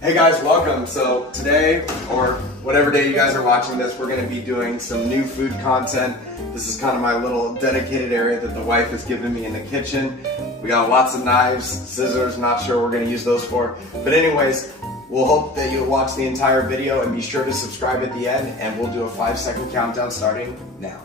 Hey guys, welcome. So today, or whatever day you guys are watching this, we're going to be doing some new food content. This is kind of my little dedicated area that the wife has given me in the kitchen. We got lots of knives, scissors, not sure what we're going to use those for. But anyways, we'll hope that you'll watch the entire video and be sure to subscribe at the end, and we'll do a 5-second countdown starting now.